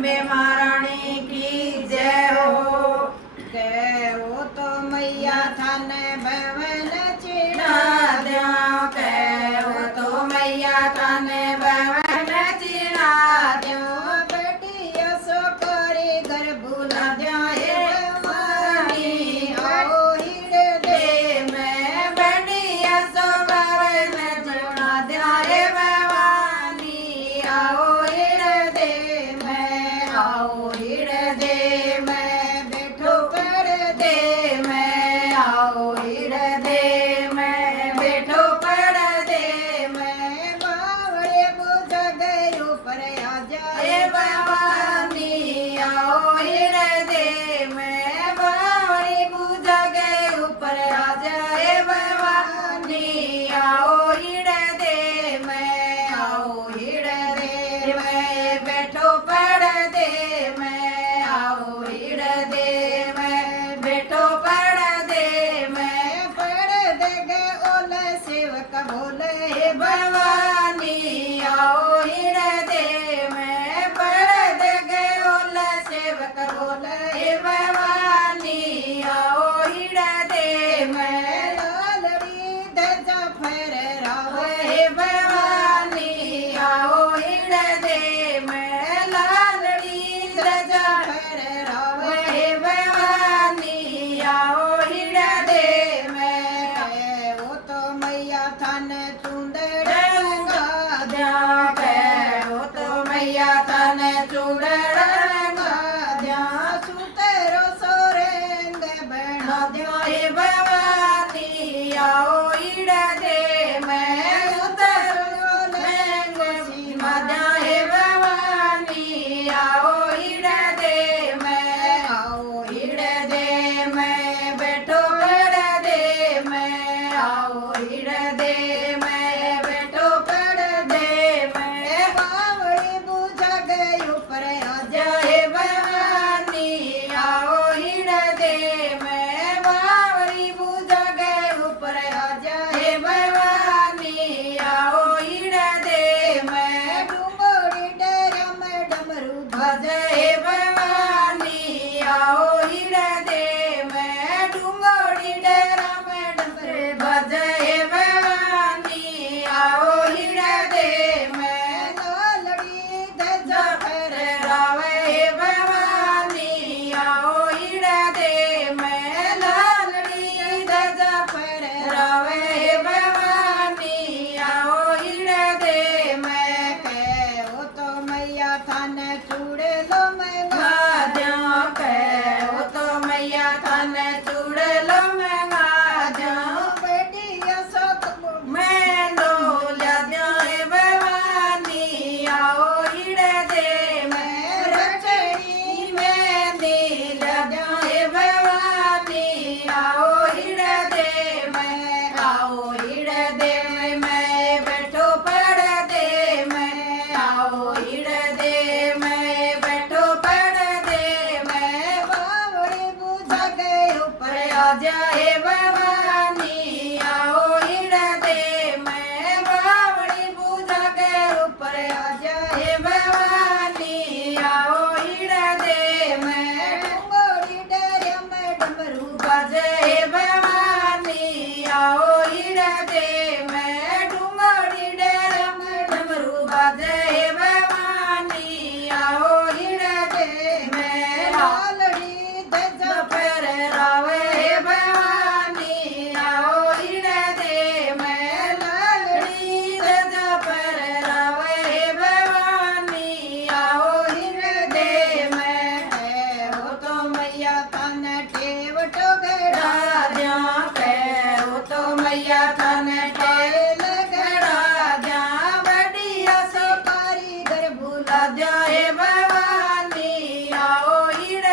अम्बे महारानी की जय हो। के वो तो मैया थाने भवन चिड़ा द्या के वो तो मैया थाने भवन चिड़ा द्यो बेटी असो करे घर भूला द्या हे भवानी आओ हिड़े दे मैं बढ़िया सो भवन चिड़ा द्या हे भवानी आओ हिड़ दे मैं आओ हिड़ दे मैं बैठो पड़ दे मैं आओ हिड़ दे मैं बैठो पड़ दे मैं बावड़े बुझ गयो पर आ जाए हे भवानी आओ हिड़ दे मैं बावड़ी पूजा गए ऊपर आ जाए भवानी आओ हिड़ दे मैं आओ हिड़ दे मैं बैठो पड़ दे मैं आओ हिड़ दे मैं बैठो पड़ दे मैं पड़ दे गे ओले सेवक बोले हे भवानी आओ हिड़ दे मैं पड़ दे गए ओला सेवक बोले हे भवानी आओ हिड़ दे मैं लालड़ी धजा फेर रावे हे भवानी आओ हिड़ दे मैं लालड़ी रजा फेर रावे हे भवानी आओ हिड़ दे मैं वो तो मैया थाने चुंदड़ रंगा द्या के वो तो मैया तने चूड़र रंगा द्या सुतेरो सोरेंग बना द्या हे भवानी आओ हिड़ दे मैं उतर लेंगे मदा हे भवानी आओ हिड़ दे मैं आओ हिड़ दे मैं बैठो पड़ दे मैं आओ हिड़ दे मैं बैठो पड़ दे मैं बावड़ी बुझ गयो पर आ जय भवानी आओ हिड़ दे मैं बावरी पूजा गए ऊपर आ जाए भवानी आओ हिड़ दे मैं डूंगोड़ी डेरा में डमरू भजय भवानी आओ हिड़ दे मैं डूंगोड़ी डेरा में डमरे भजय भवानी आओ हिड़ दे मैं लालड़ी धजा फेर रावे भवानी आओ हिड़ दे मैं लालड़ी धजा फेर रावे भवानी आओ हिड़ दे मैं के वो तो मैया थाने चूड़े लो मैं गाद्या के वो तो मैया थाने चूड़े लो मैं गाद्या बेटी असो मैं डोल्या द्या हे भवानी आओ हिड़ दे मैं रचनी में नील्या द्या हे भवानी आओ हिड़ दे मैं आओ हिड़ दे मैं बैठो पड़ दे मैं आओ हिड़ दे मैं बैठो पड़ दे मैं बावड़ी बुझ गयो पर आ जाए भवानी आओ हिड़ दे मैं बावड़ी पूजा के ऊपर आ जाए भवानी आओ हिड़ दे मैं डूंगोड़ी डेरा में डमरू बजे भवानी आओ हिड़ दे मैं डूंगरी डेरा में डमरू बजे भवानी आओ हिड़ दे मैं लालड़ी धजा जफर रावे भवानी आओ हिड़ दे मैं लालड़ी जफर रावे भवानी आओ हिड़ दे मैं वो तो मैया थाने टेव टोगड़ा राजा के वो तो मैया तने टेल गड़ा जा बढ़िया सो कारीगर भूला भूला जाए भवानी आओ हिड़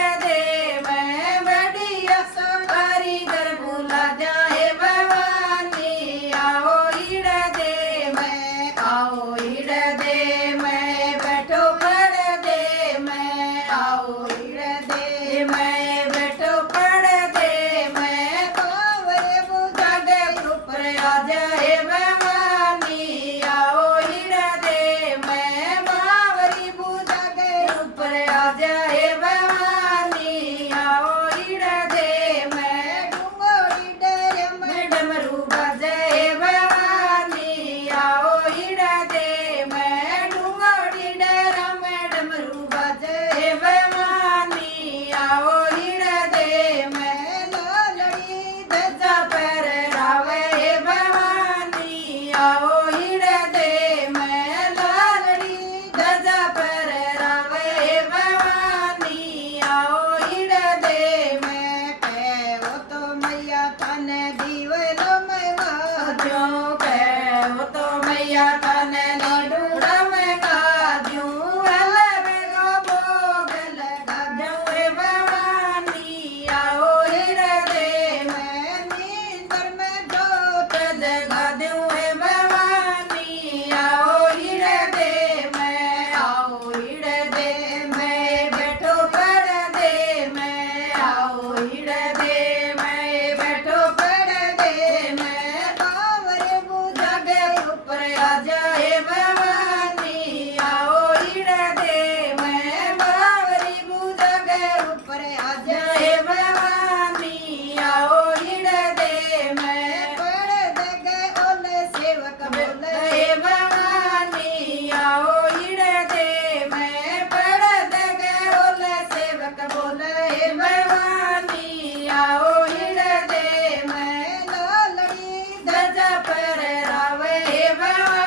भवानी